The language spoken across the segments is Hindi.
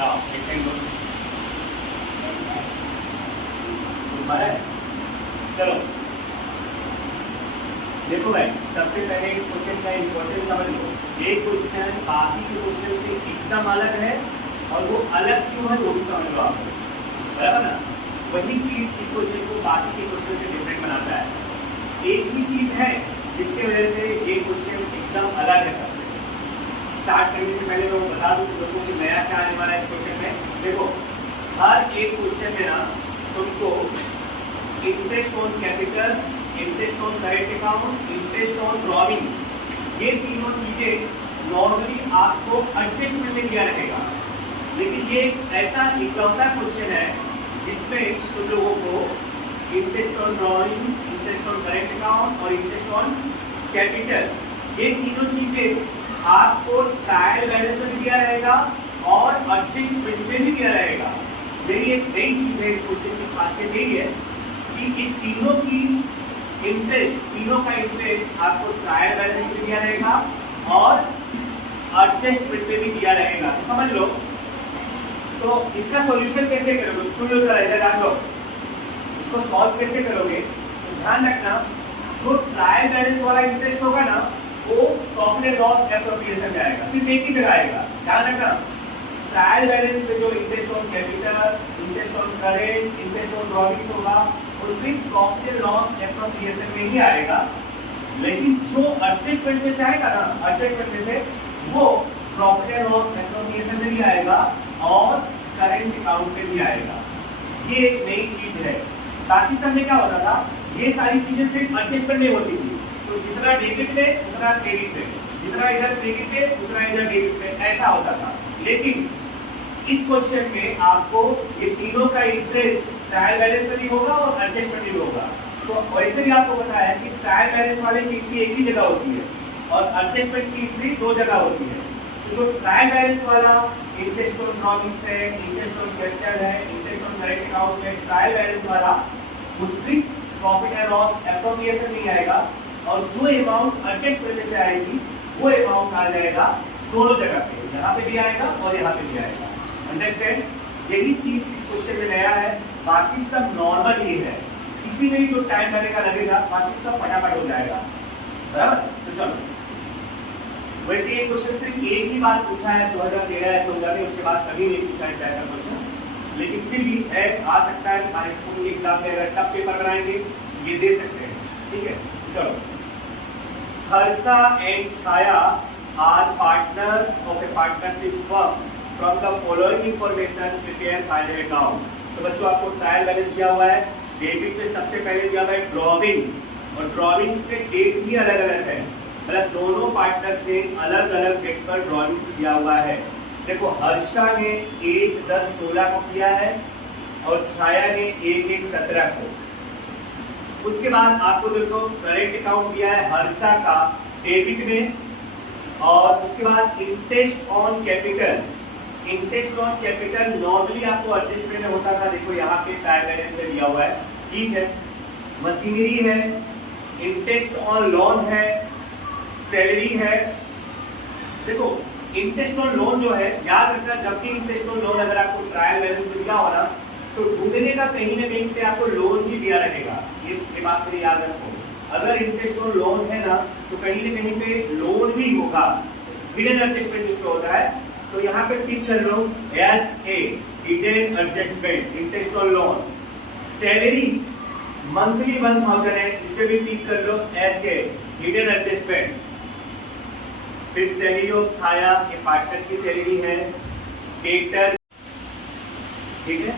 लाओ रेक्टेंगल तुम्हारा है। चलो देखो भाई, सबसे पहले इस क्वेश्चन का इंपॉर्टेंस समझ लो। एक क्वेश्चन बाकी के क्वेश्चन से एकदम अलग है, और वो अलग क्यों है वो भी समझ लो आप, बराबर ना। वही चीज इस क्वेश्चन को बाकी के क्वेश्चन से डिफरेंट बनाता है। एक ही चीज है जिसके वजह से ये क्वेश्चन एकदम अलग है सबसे। स्टार्ट करने से पहले मैं बता दूं लोगों को नया क्या आने वाला है इस क्वेश्चन में। देखो हर एक क्वेश्चन में ना तुमको interest on capital, interest on current account, interest on drawing, ये तीनों चीजें नॉर्मली आपको एडजस्टमेंट में दिया रहेगा। लेकिन ये ऐसा इकलौता क्वेश्चन है जिसमें तुम लोगों को interest on drawing, interest on current account और इंटरेस्ट ऑन कैपिटल, ये तीनों चीजें आपको ट्रायल बैलेंस में भी दिया रहेगा और एडजस्टमेंट में भी दिया रहेगा। मेरी एक नई चीज है इस क्वेश्चन की खासियत यही है कि इन तीनों की इंटरेस्ट, तीनों का इंटरेस्ट आपको ट्रायल बैलेंस में दिया रहेगा और एडजस्टमेंट में भी दिया रहेगा। तो समझ लो। तो इसका सॉल्यूशन कैसे करोगे, सुन लो जरा, इधर आ लो। इसको सॉल्व कैसे करोगे, तो ध्यान रखना, जो ट्रायल बैलेंस वाला इंटरेस्ट होगा ना वो प्रॉफिट एंड लॉस एप्रोप्रिएशन में आएगा, सिर्फ एक ही जगह आएगा। ध्यान रखना, ट्रायल बैलेंस में जो interest on capital, interest on current, interest on drawings होगा वो सिर्फ प्रॉफिट एंड लॉस एप्रोप्रिएशन में ही आएगा। लेकिन जो एडजस्टमेंट में से आएगा ना, एडजस्टमेंट में से वो प्रॉफिट एंड लॉस एप्रोप्रिएशन में भी आएगा और करेंट अकाउंट में भी आएगा। ये एक नई चीज है। बाकी सब में क्या होता था, ये सारी चीजें सिर्फ एडजस्टमेंट में होती थी। तो जितना डेबिट में उतना क्रेडिट में, जितना इधर क्रेडिट में उतना इधर डेबिट में, ऐसा होता था। लेकिन इस क्वेश्चन में आपको ये तीनों का इंटरेस्ट ट्रायल बैलेंस में भी होगा और एडजस्टमेंट में भी होगा। तो वैसे भी आपको पता है कि ट्रायल बैलेंस वाले की एंट्री एक ही जगह होती है और एडजस्टमेंट की एंट्री दो जगह होती है। तो जो ट्रायल बैलेंस वाला इंटरेस्ट ऑन ड्रॉइंग्स है, इंटरेस्ट ऑन कैपिटल है, इंटरेस्ट ऑन करेंट अकाउंट है, ट्रायल बैलेंस वाला वो सिर्फ प्रॉफिट एंड लॉस एप्रोप्रिएशन नहीं आएगा, और जो अमाउंट एडजस्टमेंट से आएगी वो अमाउंट आ जाएगा दोनों जगह पे, यहाँ पे भी आएगा और यहाँ पे भी आएगा। अंडरस्टैंड? यही चीज इस क्वेश्चन में नया है, बाकी सब नॉर्मल ही है। किसी में भी जो टाइम लगेगा बाकी सब फटाफट हो जाएगा, बराबर। तो चलो, वैसे ये क्वेश्चन सिर्फ एक ही बार पूछा है 2013 या 14 में, उसके बाद कभी नहीं पूछा है टाइप का क्वेश्चन, लेकिन फिर भी है, आ सकता है। हमारे स्कूल के एग्जाम में अगर टफ पेपर बनाएंगे ये दे सकते हैं, ठीक है। चलो, Harsha and Chhaya are partners of a partnership firm, from the following information prepare final account. तो बच्चों आपको ट्रायल बैलेंस दिया हुआ है, डेबिट में सबसे पहले दिया हुआ है ड्रॉइंग्स, और ड्रॉइंग्स के डेट भी अलग अलग है, मतलब दोनों पार्टनर्स ने अलग अलग डेट पर ड्रॉइंग्स दिया हुआ है। देखो हर्षा ने 1/10/16 को किया है और छाया ने 1/1/17 को। उसके बाद आपको देखो करेंट अकाउंट दिया है हर्षा का डेबिट में, और उसके बाद interest on capital, interest on capital normally आपको एडजस्टमेंट में होता था, देखो यहाँ पे ट्रायल बैलेंस में दिया हुआ है, ठीक है। मशीनरी है, इंटरेस्ट ऑन लोन है, सैलरी है। देखो इंटरेस्ट ऑन लोन जो है, याद रखना, जब भी इंटरेस्ट ऑन लोन अगर आपको ट्रायल बैलेंस में दिया हो ना, तो ढूंढने का कहीं ना कहीं पे आपको लोन भी दिया रहेगा, ये बात मेरी याद रखो। अगर इंटरेस्ट ऑन लोन है ना तो कहीं ना कहीं पे लोन भी होगा, हिडन एडजस्टमेंट जिसको होता है। तो यहाँ पे टिक कर लो HA, hidden adjustment, interest on loan. Salary monthly 1000 है, इस पे भी टिक कर लो HA, हिडन एडजस्टमेंट। फिर सैलरी ऑफ छाया, ये पार्टनर की सैलरी है, डेटर, ठीक है।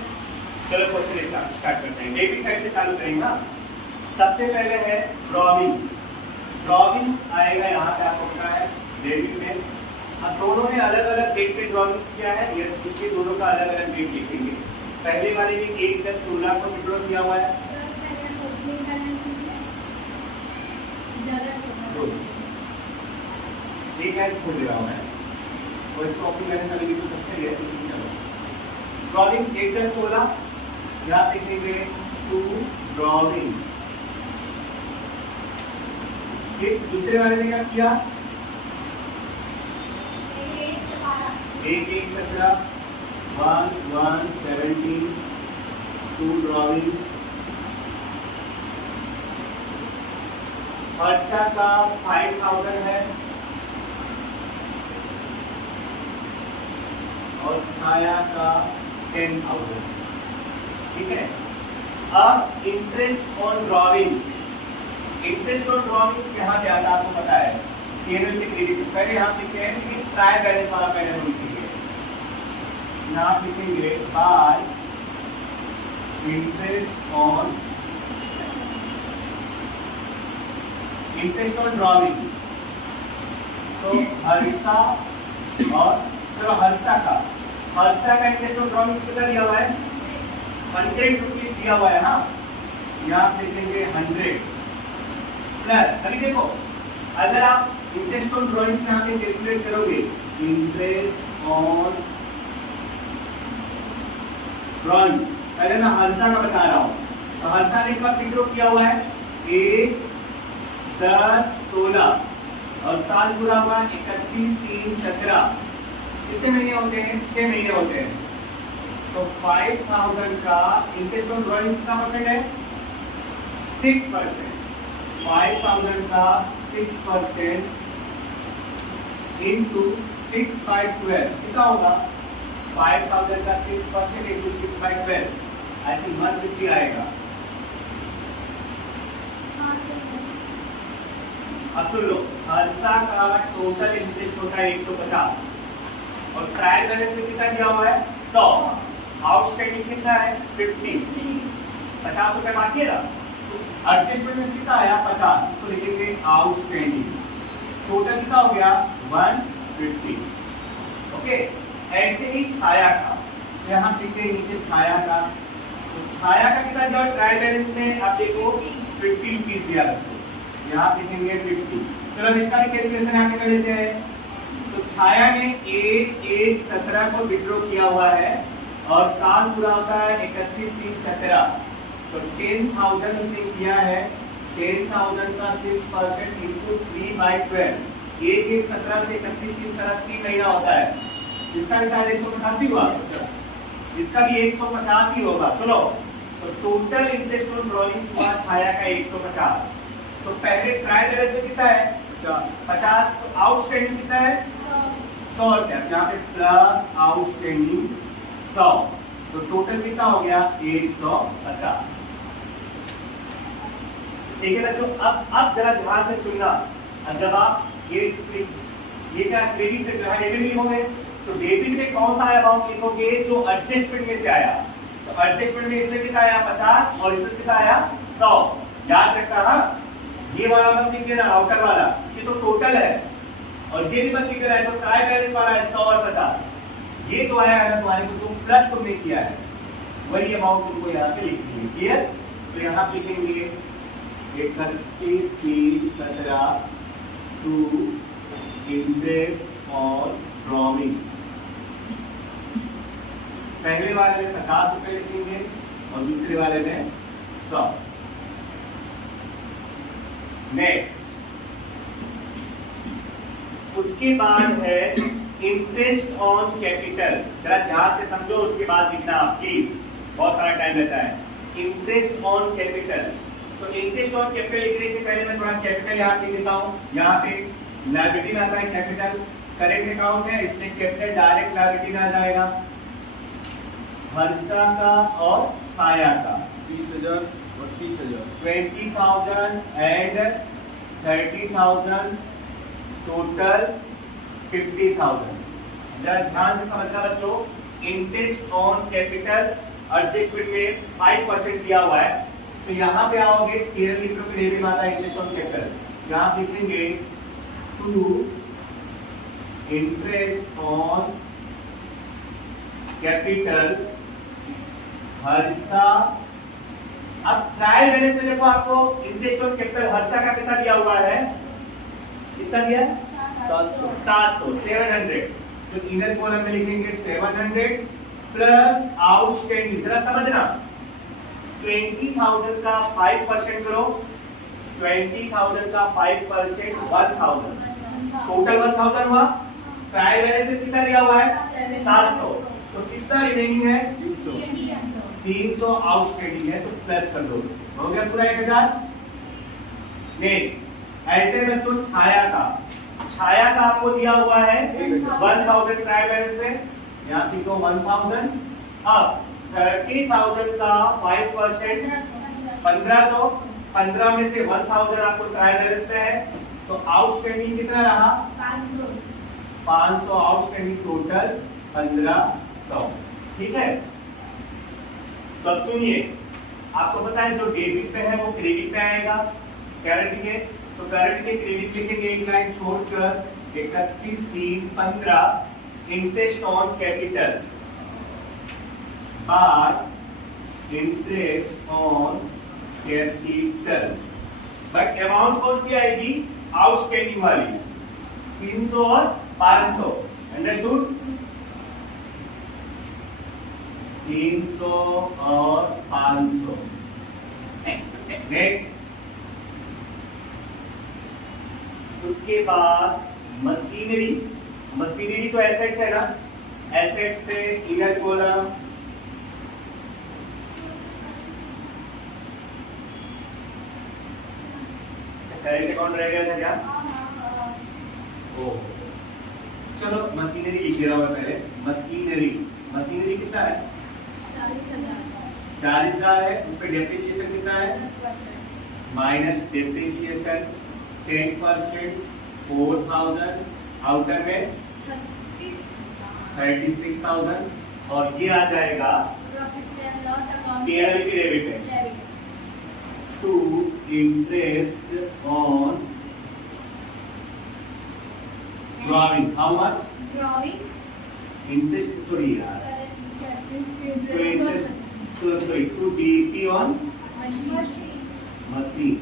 चलो क्वेश्चन स्टार्ट करते हैं, डेबिट साइड से चालू करेंगे ना। सबसे पहले है ड्रॉइंग्स, ड्रॉइंग्स आएगा यहाँ पे, आपको पता है डेबिट में। अब दोनों ने अलग अलग डेट पे ड्रॉइंग्स किया है, ये दूसरे दोनों का अलग अलग डेट लिखेंगे। पहले वाले में 1/10/16 को विड्रॉ किया हुआ है, ठीक है, छोड़ दे रहा हूँ मैं, और इसको अपनी मैंने कभी कुछ अच्छा ही है। चलो ड्रॉइंग 1/10/16 यहाँ लिखेंगे टू ड्रॉइंग। दूसरे वाले ने क्या किया, 1/1/17, 1/1/17, 1,170 2 ड्रॉइंग। हर्षा का 5,000 है और छाया का 10,000। ठीक है। अब interest on drawings, interest on drawings यहाँ पे आता आपको पता है केरल के क्रेडिट। पहले यहाँ लिखते हैं कि ट्रायल बैलेंस वाला पहले हम लिखेंगे, यहाँ लिखेंगे बाय इंटरेस्ट ऑन ड्रॉइंग। तो हर्षा और चलो हर्षा का इंटरेस्ट ऑन ड्रॉइंग कितना दिया हुआ है 100 रुपीज दिया हुआ है। हाँ यहाँ लिखेंगे 100 प्लस, अभी देखो अगर आप इंटरेस्ट ऑन ड्रॉइंग से यहाँ पे कैलकुलेट करोगे इंटरेस्ट ऑन ड्रॉइंग, पहले मैं हर्षा का बता रहा हूँ। तो हर्षा ने कब विड्रॉ किया हुआ है 1 10 16 और साल पूरा हुआ 31 3 17। कितने महीने होते हैं 6 महीने होते हैं। तो 5,000 का इंटरेस्ट ऑन ड्रॉइंग कितना परसेंट है 6%। 5,000 का 6% इंटू 6 by 12 कितना होगा 5,000 का 6% इंटू 6 by 12 आई थिंक 150 आएगा। अब सुन लो हर्षा का टोटल इंटरेस्ट होता है 150 और ट्रायल बैलेंस में कितना दिया हुआ है 100, आउटस्टैंडिंग कितना है 50, 50 रुपए बाकी है ना। तो एडजस्टमेंट में कितना आया 50, तो लिखेंगे आउटस्टैंडिंग। टोटल कितना हो गया 150। ओके, ऐसे ही छाया का, यहाँ लिखते नीचे छाया का। तो छाया का कितना दिया ट्रायल बैलेंस में आप देखो 50 रुपीज दिया रखो, यहाँ लिखेंगे 50। चलो अब इसका भी कैलकुलेशन यहाँ पे कर लेते हैं। तो छाया ने 1/1/17 को विड्रॉ किया हुआ है और साल पूरा होता है 31 3 17। तो 10,000 उसने किया है, 10,000 का 6% इंटू 3 by 12, 1/1/17 से 31 3 3 महीना होता है। इसका भी शायद 150 ही हुआ, इसका भी 150 ही होगा। सुनो, तो टोटल इंटरेस्ट ऑन ड्रॉइंग्स हुआ छाया का 150। तो पहले ट्रायल बैलेंस में कितना है 50, तो आउटस्टैंडिंग कितना है 100 रुपया, यहाँ पे प्लस आउटस्टैंडिंग 100, तो टोटल कितना हो गया 150। ठीक है ना। जो अब जरा ध्यान से सुनना, अब जब आप ये क्या क्रेडिट पे डेबिट लिखोगे तो डेबिट में कौन सा अमाउंट लिखोगे जो एडजस्टमेंट में से आया। तो एडजस्टमेंट में इसमें कितना आया 50 और इसमें कितना आया 100। याद रखना, हाँ ये वाला मत लिख देना, आउटर वाला ये तो टोटल है, और ये भी मत लिख देना है तो ट्रायल बैलेंस वाला है 100 और 50। ये जो आया है ना तुम्हारे को जो प्लस तुमने किया है वही अमाउंट तुमको यहाँ पे लिखनी है। क्लियर। तो यहाँ लिखेंगे 31 3 17 टू इंटरेस्ट ऑन ड्रॉइंग। पहले वाले में 50 रुपए लिखेंगे और दूसरे वाले में 100। नेक्स्ट, उसके बाद है इंटरेस्ट ऑन कैपिटल। जरा ध्यान से समझो, उसके बाद लिखना प्लीज, बहुत सारा टाइम लेता है। इंटरेस्ट ऑन कैपिटल, तो इंटरेस्ट ऑन कैपिटल लिखने से पहले मैं थोड़ा कैपिटल यहाँ पे लिखता हूँ। यहाँ पे लायबिलिटी में आता है कैपिटल, करेंट अकाउंट है इसलिए कैपिटल डायरेक्ट लायबिलिटी में आ जाएगा। हर्षा का और छाया का 30,000 और 30,000, 20,000 एंड 30,000, टोटल 50,000। जरा ध्यान से समझना बच्चों, इंटरेस्ट ऑन कैपिटल एडजस्टमेंट में 5% दिया हुआ है। तो यहाँ पे आओगे केरल लिखो के डेबिट आता है इंटरेस्ट ऑन कैपिटल, यहाँ लिखेंगे to interest on capital Harsha. अब ट्रायल बैलेंस से देखो आपको इंटरेस्ट ऑन कैपिटल हर्षा का कितना दिया हुआ है, कितना दिया है 700 700। तो इनर कॉलम में लिखेंगे 700 प्लस आउटस्टैंडिंग। जरा समझना, 20,000 का 5% करो, 20,000 का 5% 1,000, टोटल 1,000 हुआ। ट्रायल बैलेंस में कितना दिया हुआ है 700, तो कितना कितना रिमेनिंग है? 300 300 आउटस्टैंडिंग है, तो प्लस कर दो, हो गया पूरा 1000। नेक्स्ट ऐसे बच्चों छाया का आपको दिया हुआ है 1000 ट्रायल बैलेंस में, यहाँ लिखो 1000। अब 30,000 का 5% 1500, 15 में से 1000 आपको ट्रायल बैलेंस पे है, तो आउटस्टैंडिंग कितना रहा? 500 आउटस्टैंडिंग, टोटल 1500। ठीक है, तो अब सुनिए, आपको पता है जो डेबिट पे है वो क्रेडिट पे आएगा, करंट के, तो करंट के क्रेडिट लिखेंगे एक लाइन छोड़कर, 31/3/15 interest on capital bar interest on capital, but amount कौन सी आएगी? आउटस्टैंडिंग वाली, 300 और 500। अंडरस्टूड? 300 और 500। नेक्स्ट, उसके बाद मशीनरी तो एसेट्स है ना, एसेट्स पे इनर कॉलम, करेंट अकाउंट रह गया था क्या? ओ चलो मशीनरी लिख दे रहा हूं पहले। मशीनरी कितना है? 40,000 है, उस पे डेप्रिसिएशन कितना है? माइनस डेप्रिसिएशन 10%, 4,000, आउटर में 36,000, और ये आ जाएगा पीएनएल की डेबिट है to interest on drawing. How much? Interest sorry यार, तो interest to BP on machine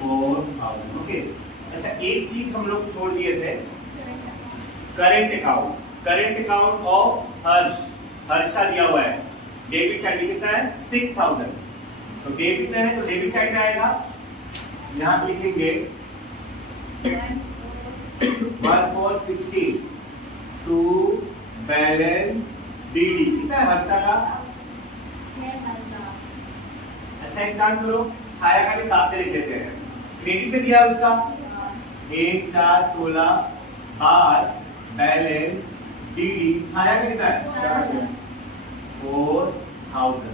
4,000। Okay, अच्छा एक चीज हम लोग छोड़ दिए थे, करंट अकाउंट ऑफ हर्षा दिया हुआ है, डेबिट साइड में कितना है? 6,000, तो डेबिट में है तो डेबिट साइड में आएगा, यहाँ पे लिखेंगे 1460 टू बैलेंस डीडी। कितना है हर्षा का? अच्छा एक काम करो, छाया का भी साथ में लिख लेते हैं, क्रेडिट पे दिया है उसका 1/4/16 बार बैलेंस डीडी, छाया का कितना है? 4,000।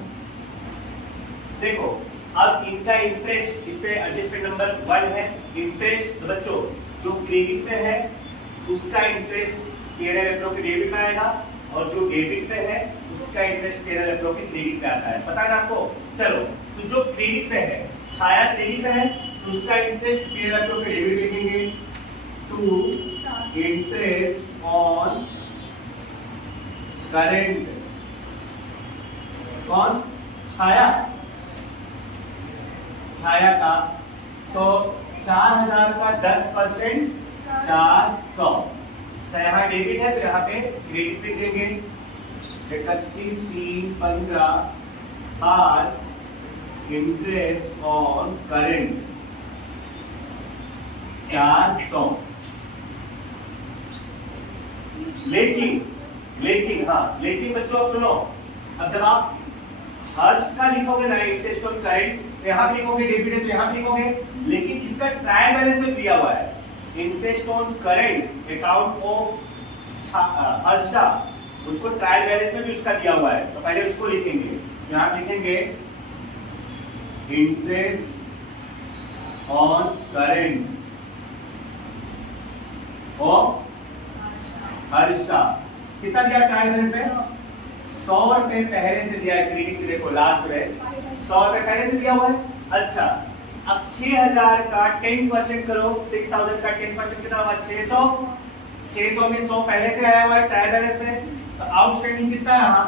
देखो अब इनका इंटरेस्ट, इस पे एडजस्टमेंट नंबर 1 है, इंटरेस्ट बच्चों जो क्रेडिट पे है उसका इंटरेस्ट 13 अप्रैल के डेबिट में आएगा, और जो डेबिट पे है उसका इंटरेस्ट 13 अप्रैल के क्रेडिट पे आता है, पता है ना आपको? चलो, तो जो क्रेडिट पे है, छाया क्रेडिट पे है, तो उसका इंटरेस्ट 13 अप्रैल के डेबिट लिखेंगे टू इंटरेस्ट ऑन करंट। कौन? छाया का, तो 4,000 का 10% 400। अच्छा यहाँ डेबिट है तो यहाँ पे क्रेडिट लिख देंगे 31/3/15 बार इंटरेस्ट ऑन करंट 400। लेकिन बच्चों अब सुनो, अब जब आप हर्ष का लिखोगे ना इंटरेस्ट ऑन करंट, तो यहाँ भी लिखोगे, डेबिट है तो यहाँ भी लिखोगे, लेकिन इसका ट्रायल बैलेंस में दिया हुआ है interest on current account of Harsha, उसको ट्रायल बैलेंस में भी उसका दिया हुआ है, तो पहले उसको लिखेंगे, यहाँ लिखेंगे interest on current of Harsha. कितना दिया ट्रायल बैलेंस में? 100 रुपए पहले से दिया है, क्रेडिट देखो लास्ट में 100 रुपए पहले से दिया हुआ है। अच्छा अब 6,000 का 10% करो, 6,000 का 10% कितना हुआ? 600। 600 में 100 पहले से आया हुआ है ट्रायल बैलेंस में, तो आउटस्टैंडिंग कितना रहा?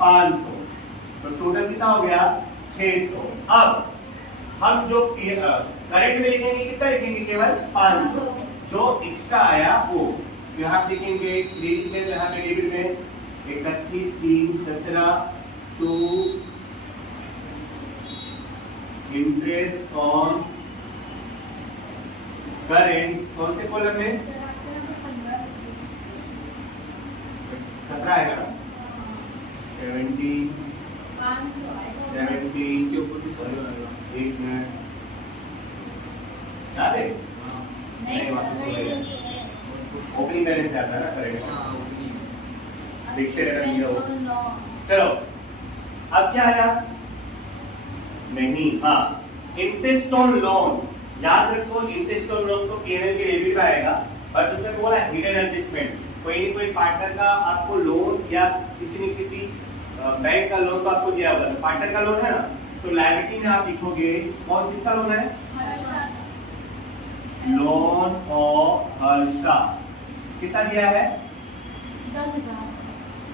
500, तो टोटल कितना हो गया? 600। अब हम जो करंट में लिखेंगे कितना लिखेंगे? केवल 500। जो एक्स्ट्रा आया वो यहाँ लिखेंगे क्रेडिट में, यहाँ पे डेबिट में 31/3/17 टू इंटरेस्ट ऑन करंट, कौन से कॉलम में? 17 आएगा ना, 17 70 इसके ऊपर भी सारे आएगा। 1 मिनट याद है? नहीं, वापस हो गया। ओपनिंग बैलेंस आता है ना, करेक्ट। हाँ, उतनी। देखते रहना दिया हो। चलो अब क्या आया? नहीं, हाँ, इंटरेस्ट ऑन लोन। याद रखो, इंटरेस्ट ऑन लोन तो पीएनएल के डेबिट में आएगा, बट उसमें बोला हिडन एडजस्टमेंट। कोई पार्टनर का आपको लोन या किसी न किसी बैंक का लोन तो आपको दिया होगा, पार्टनर का लोन है ना, तो लायबिलिटी में आप लिखोगे कौन किसका लोन है? Loan of Harsha. कितना दिया है?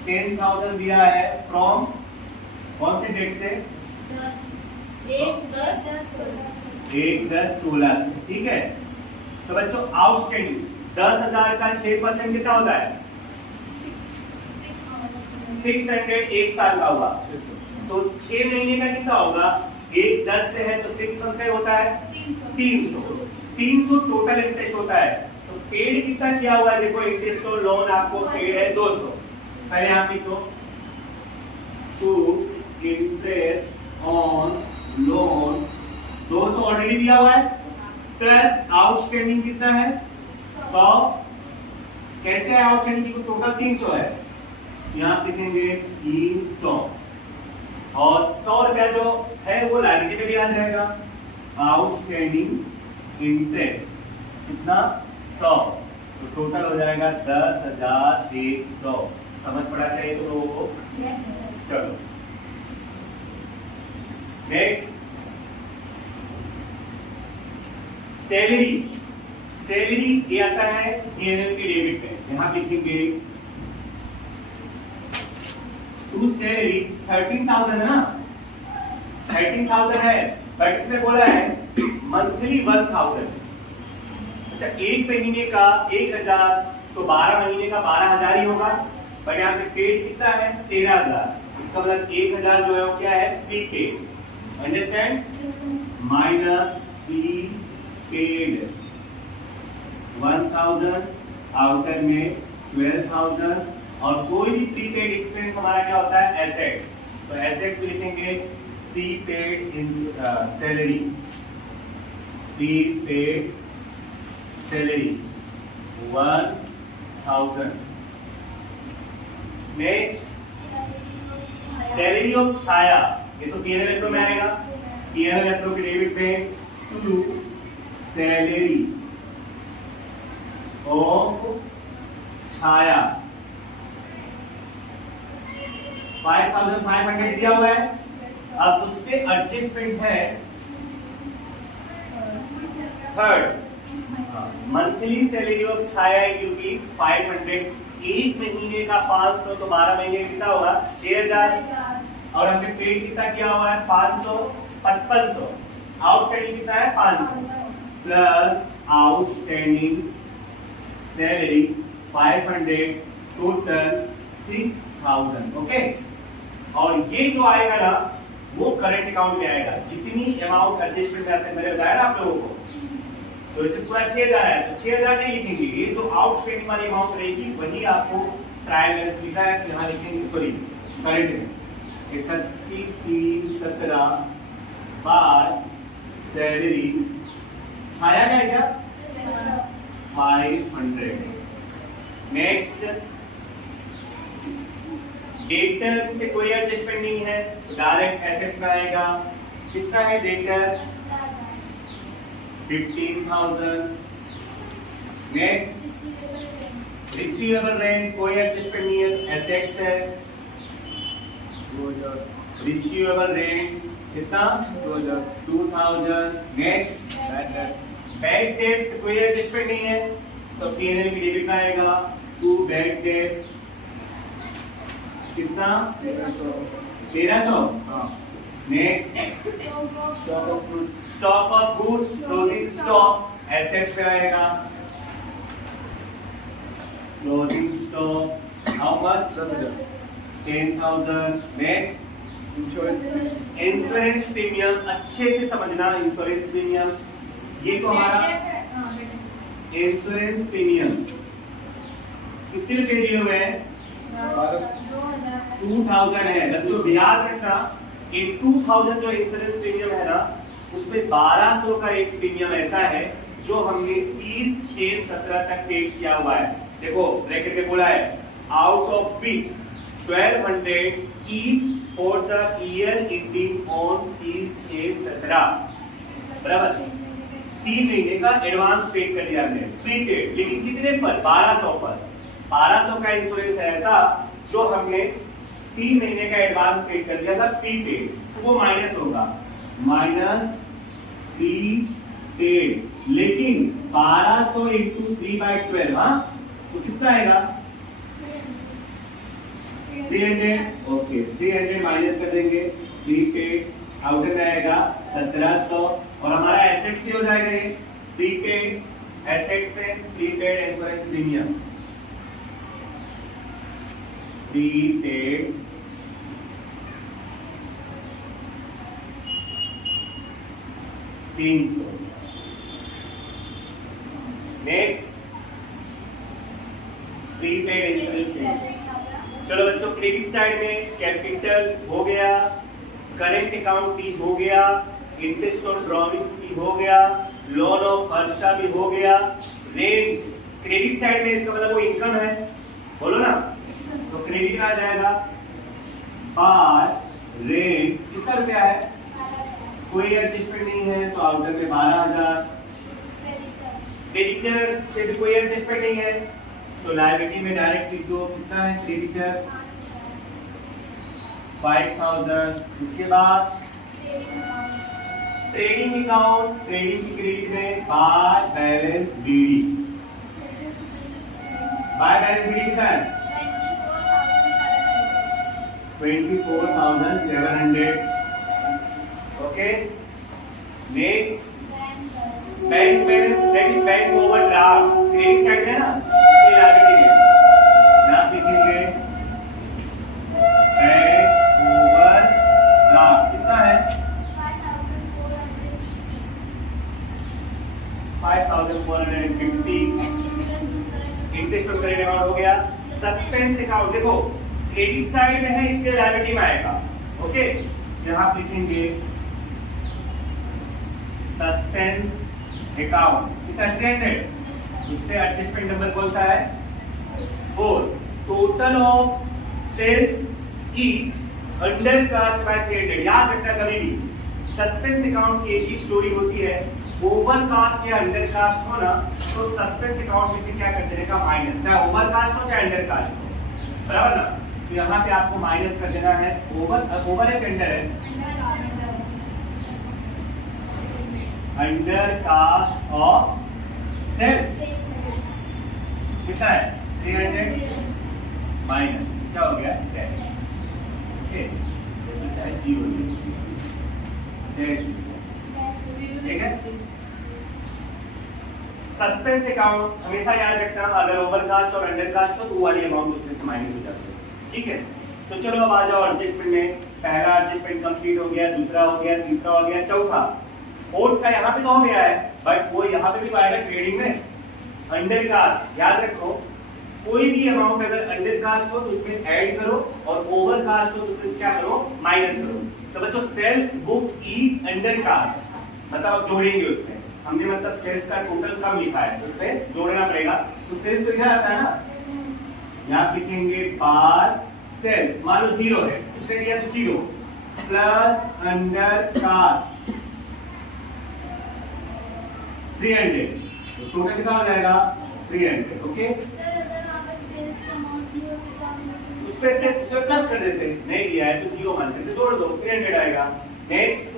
10,000 दिया है। फ्रॉम कौन से डेट से? 1/10/16 से। ठीक है, तो बच्चों आउटस्टैंडिंग 10,000 का 6% कितना होता है? 600 एक साल का हुआ, तो 6 महीने का कितना होगा? 1/10 से है तो 6 मंथ का होता है 300 टोटल इंटरेस्ट होता है। तो पेड कितना किया हुआ है? देखो, इंटरेस्ट और लोन आपको पेड है 200। पहले आप लिखो to interest on loan 200 already दिया हुआ है, प्लस आउटस्टैंडिंग कितना है? 100। कैसे है आउटस्टैंडिंग? टोटल 300 है, यहाँ लिखेंगे 300 और 100 रुपया जो है वो लायबिलिटी में लिया जाएगा। आउटस्टैंडिंग इंटरेस्ट कितना? 100, तो टोटल हो जाएगा 10,100। समझ पड़ा चाहिए तो लोगों को? चलो नेक्स्ट, सैलरी ये आता है पीएनएल के डेबिट में। यहां लिखेंगे टू सैलरी 13,000 है ना, 13,000 है, बट इसमें बोला है मंथली 1,000। अच्छा, एक महीने का 1,000, तो 12 महीने का 12,000 ही होगा, बट यहाँ पे पेड कितना है? 13,000। इसका मतलब 1,000 जो है वो क्या है? Prepaid. Understand? Minus prepaid 1,000, outer में 12,000, और कोई भी प्रीपेड एक्सपेंस हमारा क्या होता है? एसेट्स। तो एसेट्स में लिखेंगे prepaid in salary, prepaid salary 1,000। Next, salary of Chhaya, ये तो पीएनएल एप्रो में आएगा। पीएनएल एप्रो के डेबिट में टू सैलरी ऑफ छाया 5,500 दिया हुआ है। अब उस पे एडजस्टमेंट है third, monthly salary of Chhaya rupees 500। एक महीने का 500, तो 12 महीने का कितना होगा? 6,000। और हमने पेड कितना किया हुआ है? 500, 5500। आउटस्टैंडिंग कितना है? 500 plus outstanding salary 500, total 6,000। Okay, और ये जो आएगा ना वो करंट अकाउंट में आएगा। जितनी अमाउंट एडजस्टमेंट में मैंने बताया ना आप लोगों को, तो इसे पूरा 6,000 है, तो 6,000 नहीं लिखेंगे, ये जो आउटस्टैंडिंग वाली अमाउंट रहेगी वही आपको ट्रायल बैलेंस लिखा है, यहाँ लिखेंगे सॉरी करंट में 31/3/17 बार सैलरी छाया का है क्या? 500। नेक्स्ट, डेटर्स पे कोई एडजस्टमेंट नहीं है, तो डायरेक्ट एसेट्स में आएगा। कितना है डेटर्स? 15,000। नेक्स्ट, रिसीवेबल रेंट कोई एडजस्टमेंट नहीं है, एसेट्स है 2,000। रिसीवेबल रेंट कितना? 2,000। नेक्स्ट, बैड डेट कोई एडजस्टमेंट नहीं है, तो पीएनएल की डेबिट में आएगा टू बैड डेट कितना? 1300। हाँ। Next, stock of fruits. Stock of goods closing stock assets पे आएगा। Closing stock how much? 10,000। 10,000। Next, insurance premium, अच्छे से समझना इंश्योरेंस प्रीमियम, ये तो हमारा इंश्योरेंस प्रीमियम कितने रुपए दिए हुए हैं? 12,000। 2000 है बच्चों, याद रखना कि 2000 जो इंश्योरेंस प्रीमियम है ना, उसमें 1200 का एक प्रीमियम ऐसा है जो हमने 30/6/17 तक पेड किया हुआ है। देखो ब्रैकेट में बोला है out of which 1200 each for the year ending on 30/6/17, बराबर 3 महीने का एडवांस पेड कर दिया हमने, प्रीपेड, लेकिन कितने पर? 1200 पर। 1200 का इंश्योरेंस है ऐसा जो हमने 3 महीने का एडवांस पेड कर दिया था प्रीपेड, वो माइनस होगा, माइनस प्रीपेड, लेकिन 1200 इंटू 3/12, हाँ तो कितना आएगा? 300। ओके 300 माइनस कर देंगे, प्रीपेड आउटर में आएगा 1700, और हमारा एसेट्स भी हो जाएगा ये प्रीपेड एसेट्स में prepaid insurance premium, prepaid $300। Next prepaid insurance premium. चलो बच्चों क्रेडिट साइड में कैपिटल हो गया, करंट अकाउंट भी हो गया, इंटरेस्ट ऑन ड्रॉइंग्स भी हो गया, लोन ऑफ हर्षा भी हो गया, रेंट क्रेडिट साइड में इसका मतलब वो इनकम है, बोलो ना, तो क्रेडिट आ जाएगा और रेंट कितना रुपया है, कोई एडजस्टमेंट नहीं है तो आउटर में 12,000, क्रेडिटर्स से भी कोई एडजस्टमेंट नहीं है तो लायबिलिटी में डायरेक्ट लिख दो, कितना है क्रेडिटर्स 5000। उसके बाद ट्रेडिंग अकाउंट, ट्रेडिंग की क्रेडिट में by balance b d, by balance b d कितना है 24,700। Okay next bank balance, that is bank overdraft, credit side है ना, ये लायबिलिटी है, यहां लिखेंगे बैंक ओवरड्राफ्ट कितना है 5450। इंटरेस्ट ऑन करेंट अकाउंट हो गया। सस्पेंस अकाउंट देखो क्रेडिट साइड में है इसलिए लायबिलिटी में आएगा, ओके यहां आप लिखेंगे सस्पेंस अकाउंट कितना 300, उसमें एडजस्टमेंट नंबर कौन सा है 4, total of sales each under cost by 300। याद रखना कभी भी सस्पेंस अकाउंट की एक ही स्टोरी होती है, ओवर कास्ट या अंडर कास्ट हो ना तो सस्पेंस अकाउंट में से क्या कर देने का माइनस, चाहे ओवर कास्ट हो चाहे अंडर कास्ट हो, बराबर ना, तो यहाँ पे आपको माइनस कर देना है, ओवर है अंडर है, अंडर कास्ट ऑफ सेल्स कितना है 300 माइनस क्या हो गया 10, ओके तो चाहे 0 ठीक है। सस्पेंस अकाउंट हमेशा याद रखना, अगर ओवरकास्ट और अंडरकास्ट हो तो वो वाली अमाउंट उसमें से माइनस हो जाती है, ठीक है। तो चलो अब आ जाओ एडजस्टमेंट में, पहला एडजस्टमेंट कंप्लीट हो गया, दूसरा हो गया, तीसरा हो गया, चौथा फोर्थ का यहाँ पे तो हो गया है, बट वो यहाँ पे भी तो आएगा ट्रेडिंग में अंडरकास्ट। याद रखो कोई भी अमाउंट अगर अंडरकास्ट हो तो उसमें ऐड करो और ओवरकास्ट हो तो उसमें क्या करो माइनस करो। तो बच्चों सेल्स बुक ईच अंडरकास्ट मतलब आप जोड़ेंगे उसमें, हमने मतलब सेल्स का टोटल कम लिखा है तो उसमें जोड़ना पड़ेगा, तो सेल्स तो इधर आता है ना, यहाँ लिखेंगे बार सेल्स, मान लो 0 है उसने दिया तो 0 प्लस अंडरकास्ट 300, तो टोटल कितना हो जाएगा 300, ओके। उसपे से प्लस कर देते हैं, नहीं दिया है तो 0 मान लेते, जोड़ दो 300 आएगा। नेक्स्ट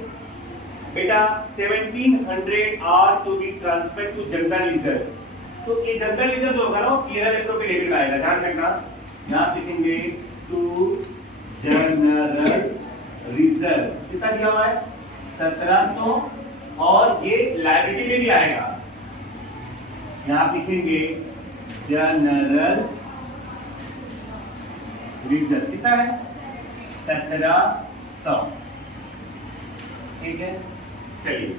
बेटा 1700 are to be transferred to general reserve, तो ये जनरल रिजर्व जो होगा ना पीएनएल अकाउंट पे डेबिट आएगा, ध्यान रखना, यहां लिखेंगे टू जनरल रिजर्व कितना दिया हुआ है 1700 और ये लायबिलिटी में भी आएगा, यहां लिखेंगे जनरल रिजर्व कितना है 1700, ठीक है। चलिए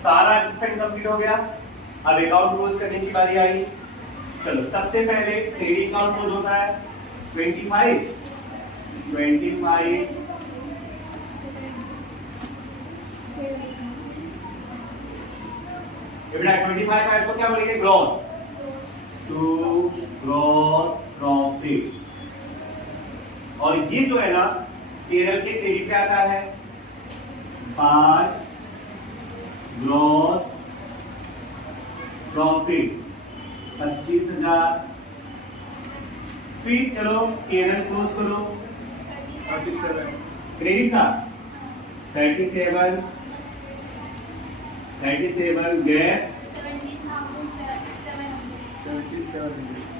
सारा एडजस्टमेंट कंप्लीट हो गया, अब अकाउंट क्लोज करने की बारी आई। चलो सबसे पहले ट्रेडिंग अकाउंट क्लोज होता है 25 25 ये बेटा 25 का इसको क्या बोलेंगे ग्रॉस टू ग्रॉस प्रॉफिट। और ये जो है ना केरल के क्रेडिट पे आता है बाय ग्रॉस प्रॉफिट 25,000। फिर चलो केरल क्लोज करो 37 क्रेडिट का 37 gap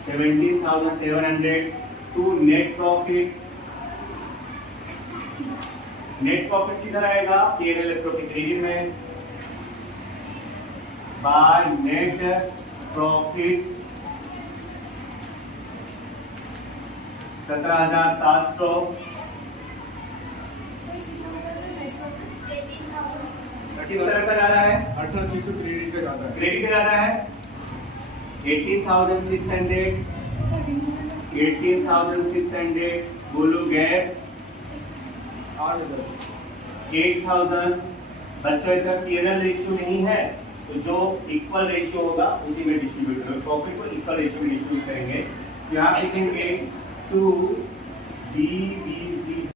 17,700 to net profit. Net profit किधर आएगा केरल इलेक्ट्रोनिक क्रेडिट में बाय नेट प्रॉफिट 17,700। 18,600 किस तरह का जा रहा है 18,600 क्रेडिट का जाता है। क्रेडिट पे ज्यादा है 18,600 18,600 बोलो गैप 8,000 8,000। बच्चों इसका क्लियरल रेशियो नहीं है तो जो इक्वल रेशियो होगा उसी में डिस्ट्रीब्यूट करेंगे प्रॉफिट को इक्वल रेशियो में डिस्ट्रीब्यूट करेंगे। तो यहाँ लिखेंगे टू बी